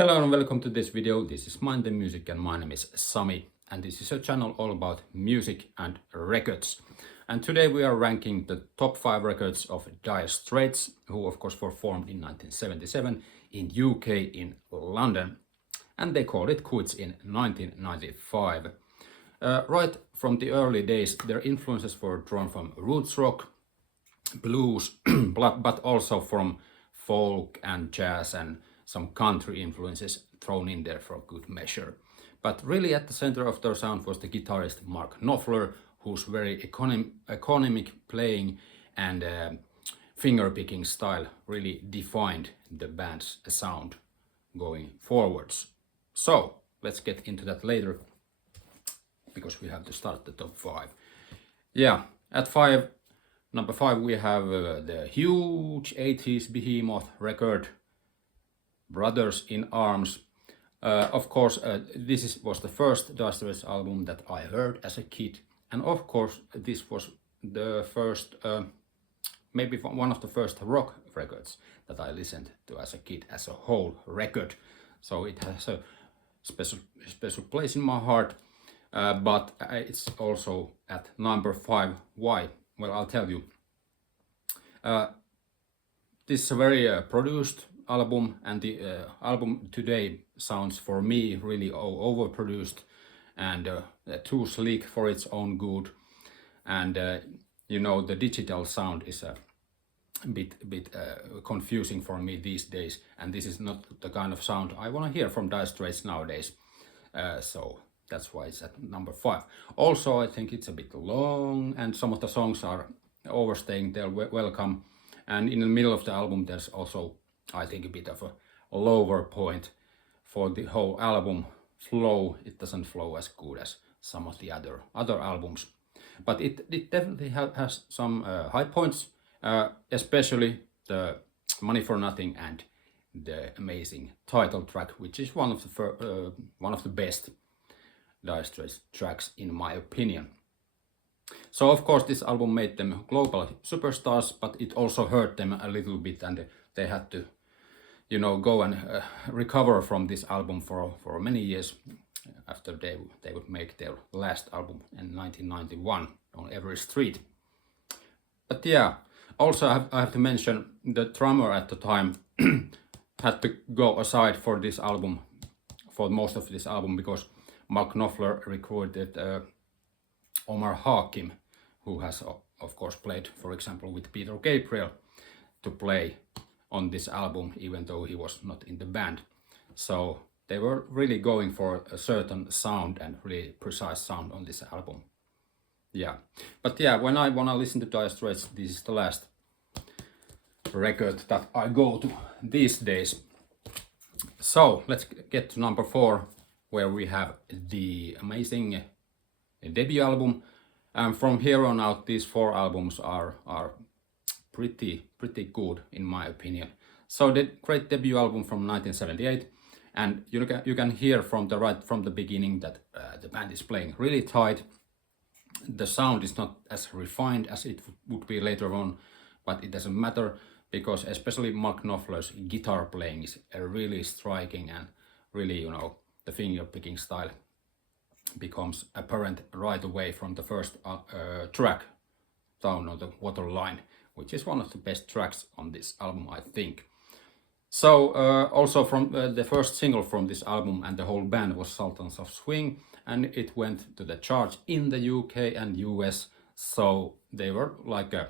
Hello and welcome to this video. This is Mind the Music and my name is Sami, and this is a channel all about music and records. And today we are ranking the top 5 records of Dire Straits, who of course were formed in 1977 in UK in London, and they called it quits in 1995. Right from the early days, their influences were drawn from roots rock, blues, but also from folk and jazz and some country influences thrown in there for good measure. But really at the center of their sound was the guitarist Mark Knopfler, whose very economic playing and finger-picking style really defined the band's sound going forwards. So let's get into that later, because we have to start the top 5. Yeah, at number 5 we have the huge 80s behemoth record Brothers in Arms. Of course, was the first Dire Straits album that I heard as a kid, and of course this was the first, maybe one of the first rock records that I listened to as a kid, as a whole record. So it has a special place in my heart, but it's also at number 5. Why? Well, I'll tell you. This is a very produced album, and the album today sounds for me really overproduced and too sleek for its own good. And the digital sound is a bit confusing for me these days, and this is not the kind of sound I want to hear from Dire Straits nowadays. So that's why it's at number 5. Also, I think it's a bit long, and some of the songs are overstaying their welcome. And in the middle of the album, there's also, I think, a bit of a lower point for the whole album flow. It doesn't flow as good as some of the other albums, but it definitely has some high points, especially the Money for Nothing and the amazing title track, which is one of the best Dire Straits tracks in my opinion. So of course this album made them global superstars, but it also hurt them a little bit, and they had to go and recover from this album for many years after they would make their last album in 1991 on Every Street. But yeah, also I have to mention the drummer at the time had to go aside for this album, for most of this album, because Mark Knopfler recorded Omar Hakim, who has of course played, for example, with Peter Gabriel, to play on this album, even though he was not in the band. So they were really going for a certain sound and really precise sound on this album. Yeah, but yeah, when I wanna listen to Dire Straits, this is the last record that I go to these days. So let's get to number 4, where we have the amazing debut album. And from here on out, these 4 albums are pretty good in my opinion. So the great debut album from 1978, and you can hear from the beginning that the band is playing really tight. The sound is not as refined as it would be later on, but it doesn't matter, because especially Mark Knopfler's guitar playing is really striking, and really the finger picking style becomes apparent right away from the first track, Down on the Waterline, which is one of the best tracks on this album, I think. So also from the first single from this album and the whole band was Sultans of Swing, and it went to the charts in the UK and US. So they were like a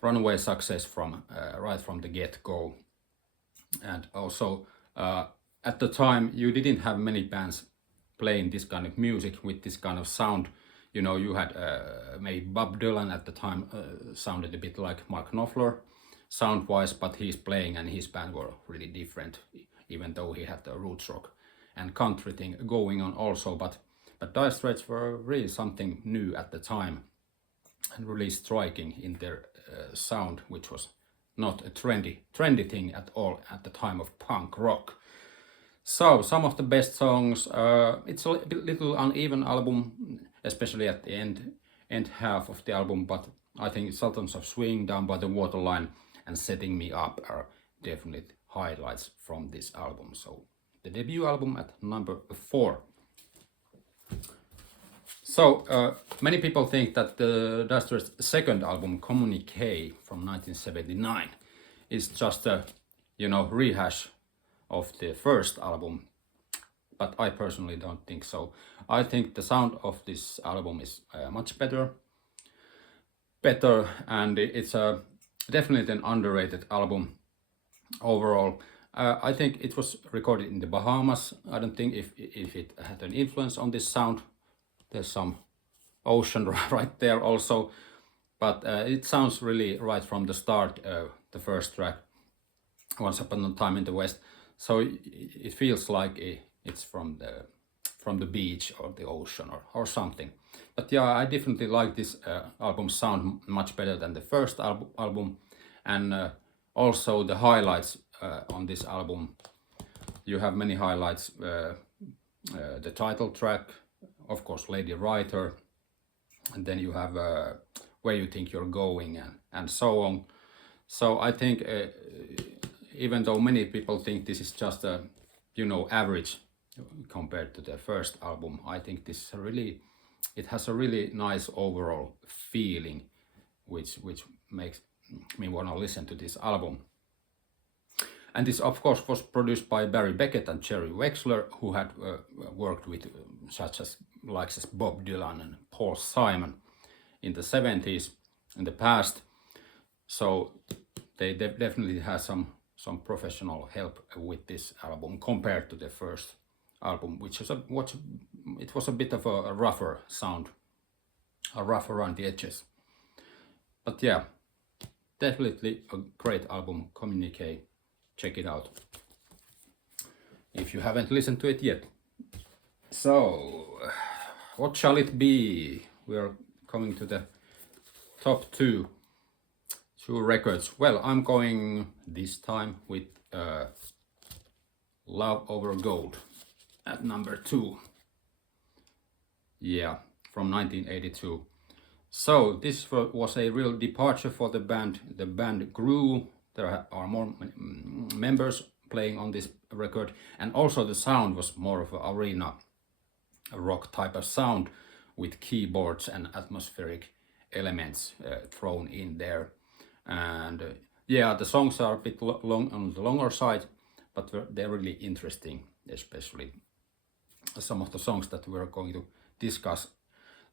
runaway success from right from the get-go. And also at the time you didn't have many bands playing this kind of music with this kind of sound. You had maybe Bob Dylan at the time sounded a bit like Mark Knopfler sound-wise, but his playing and his band were really different, even though he had the roots rock and country thing going on also. But Dire Straits were really something new at the time, and really striking in their sound, which was not a trendy thing at all at the time of punk rock. So some of the best songs, it's a little uneven album, especially at the end half of the album, but I think Sultans of Swing, Down by the Waterline, and Setting Me Up are definitely highlights from this album. So the debut album at number 4. So many people think that the Dire Straits' second album, Communique from 1979, is just a rehash of the first album, but I personally don't think so. I think the sound of this album is much better, and it's definitely an underrated album overall. I think it was recorded in the Bahamas. I don't think if it had an influence on this sound. There's some ocean right there also, but it sounds really right from the start, the first track, Once Upon a Time in the West. So it feels like it's from the beach or the ocean or something. But yeah, I definitely like this album sound much better than the first album, and also the highlights on this album. You have many highlights. The title track, of course, Lady Writer, and then you have Where You Think You're Going, and so on. So I think even though many people think this is just a average compared to the first album, I think it has a really nice overall feeling, which makes me want to listen to this album. And this, of course, was produced by Barry Beckett and Jerry Wexler, who had worked with such as Bob Dylan and Paul Simon in the 70s in the past. So they definitely had some professional help with this album compared to the first album, which was it was a bit of a rougher sound, rough around the edges. But yeah, definitely a great album, Communique. Check it out if you haven't listened to it yet. So, what shall it be? We are coming to the top two records. Well, I'm going this time with Love Over Gold at number 2. Yeah, from 1982. So this was a real departure for the band. The band grew. There are more members playing on this record, and also the sound was more of an arena rock type of sound with keyboards and atmospheric elements thrown in there. And yeah, the songs are a bit long on the longer side, but they're really interesting, especially some of the songs that we're going to discuss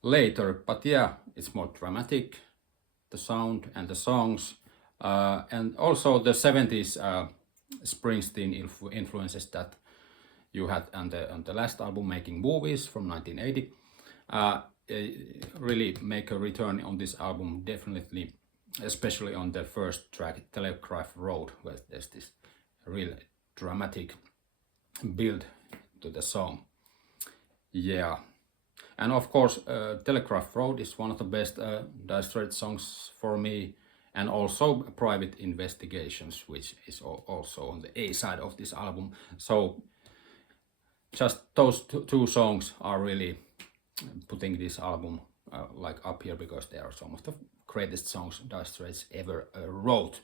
later. But yeah, it's more dramatic, the sound and the songs. And also the 70s Springsteen influences that you had on the last album, Making Movies from 1980, really make a return on this album, definitely, especially on the first track, Telegraph Road, where there's this real dramatic build to the song. Yeah. And of course, Telegraph Road is one of the best Dire Straits songs for me. And also Private Investigations, which is also on the A side of this album. So just those two songs are really putting this album up here, because they are some of the greatest songs Dire Straits ever wrote.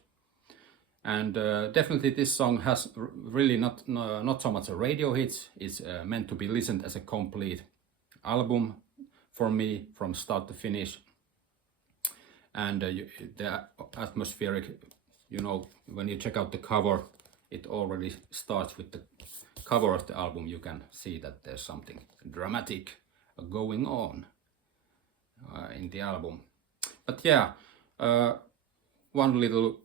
And definitely this song has really not so much a radio hits. It's meant to be listened as a complete album for me from start to finish. And the atmospheric, when you check out the cover, it already starts with the cover of the album. You can see that there's something dramatic going on in the album. But yeah, one little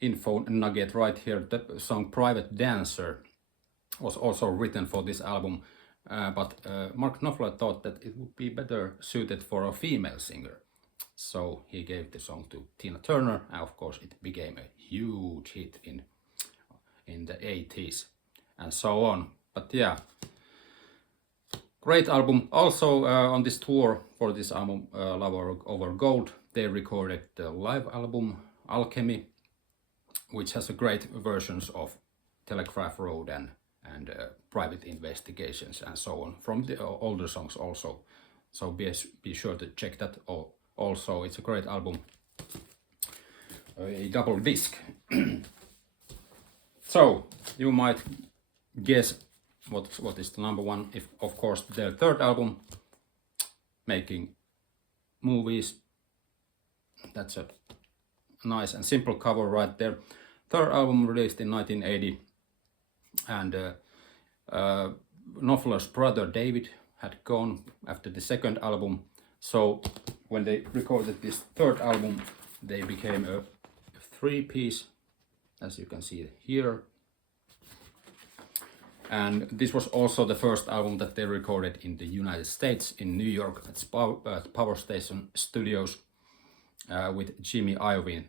info nugget right here. The song Private Dancer was also written for this album, but Mark Knopfler thought that it would be better suited for a female singer. So he gave the song to Tina Turner, and of course it became a huge hit in the 80s and so on. But yeah, great album. Also on this tour for this album, Love Over Gold, they recorded the live album Alchemy, which has a great versions of Telegraph Road and Private Investigations and so on, from the older songs also. So be sure to check that out. Also, it's a great album, a double disc. So you might guess what is the number one. If of course their third album, Making Movies. That's a nice and simple cover right there. Third album released in 1980, and Knopfler's brother David had gone after the second album. So when they recorded this third album, they became a three-piece, as you can see here. And this was also the first album that they recorded in the United States, in New York, at Power Station Studios, with Jimmy Iovine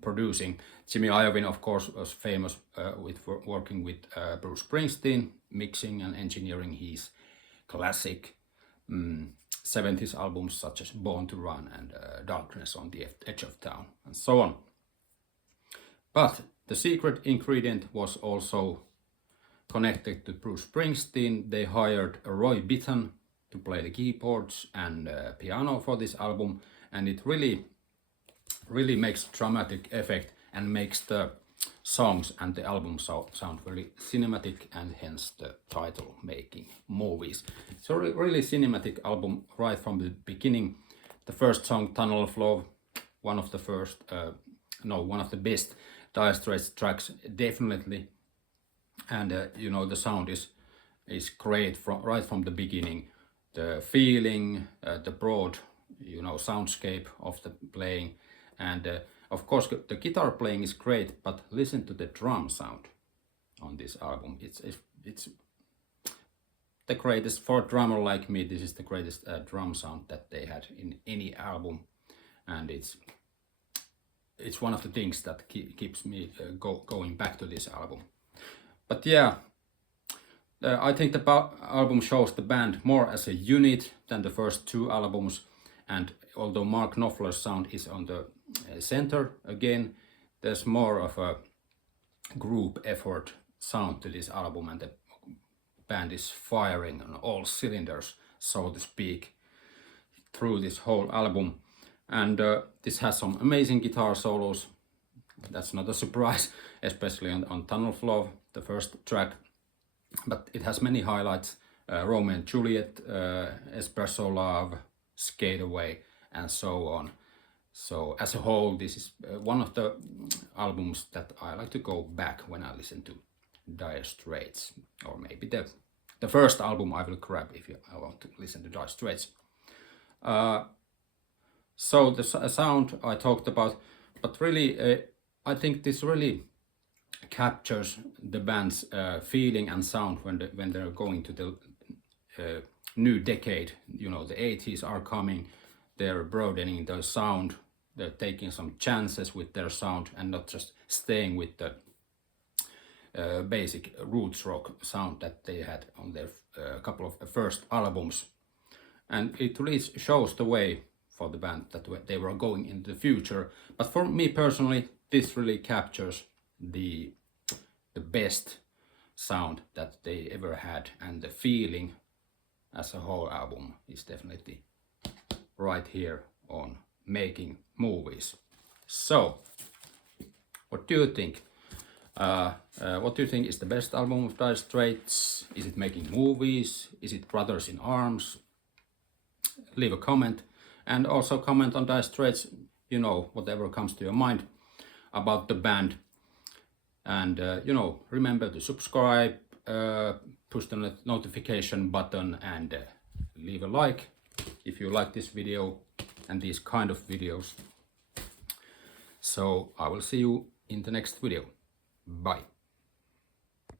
producing. Jimmy Iovine, of course, was famous with working with Bruce Springsteen, mixing and engineering his classic 70s albums such as Born to Run and Darkness on the Edge of Town, and so on. But the secret ingredient was also connected to Bruce Springsteen. They hired Roy Bittan to play the keyboards and piano for this album, and it really makes dramatic effect and makes the songs and the album sound very cinematic, and hence the title, Making Movies. It's a really cinematic album right from the beginning. The first song, Tunnel of Love, one of the best Dire Straits tracks, definitely. And you know, the sound is great right from the beginning. The feeling, the broad, you know, soundscape of the playing, and of course the guitar playing is great. But listen to the drum sound on this album. It's the greatest for a drummer like me. This is the greatest drum sound that they had in any album, and it's one of the things that keeps me going back to this album. But yeah, I think the album shows the band more as a unit than the first two albums. And although Mark Knopfler's sound is on the center again, there's more of a group effort sound to this album, and the band is firing on all cylinders, so to speak, through this whole album. And this has some amazing guitar solos. That's not a surprise, especially on Tunnel of Love, the first track. But it has many highlights: Romeo and Juliet, Espresso Love, Skate Away, and so on. So as a whole, this is one of the albums that I like to go back when I listen to Dire Straits, or maybe the first album I will grab if I want to listen to Dire Straits. So the sound I talked about, but really I think this really captures the band's feeling and sound when they're going to the new decade. You know, the 80s are coming. They're broadening their sound. They're taking some chances with their sound and not just staying with the basic roots rock sound that they had on their couple of first albums. And it really shows the way for the band that they were going into the future. But for me personally, this really captures the best sound that they ever had, and the feeling as a whole album is definitely right here on Making Movies. So, what do you think? What do you think is the best album of Dire Straits? Is it Making Movies? Is it Brothers in Arms? Leave a comment, and also comment on Dire Straits, you know, whatever comes to your mind about the band. And you know, remember to subscribe, push the notification button, and leave a like if you like this video and these kind of videos. So I will see you in the next video. Bye.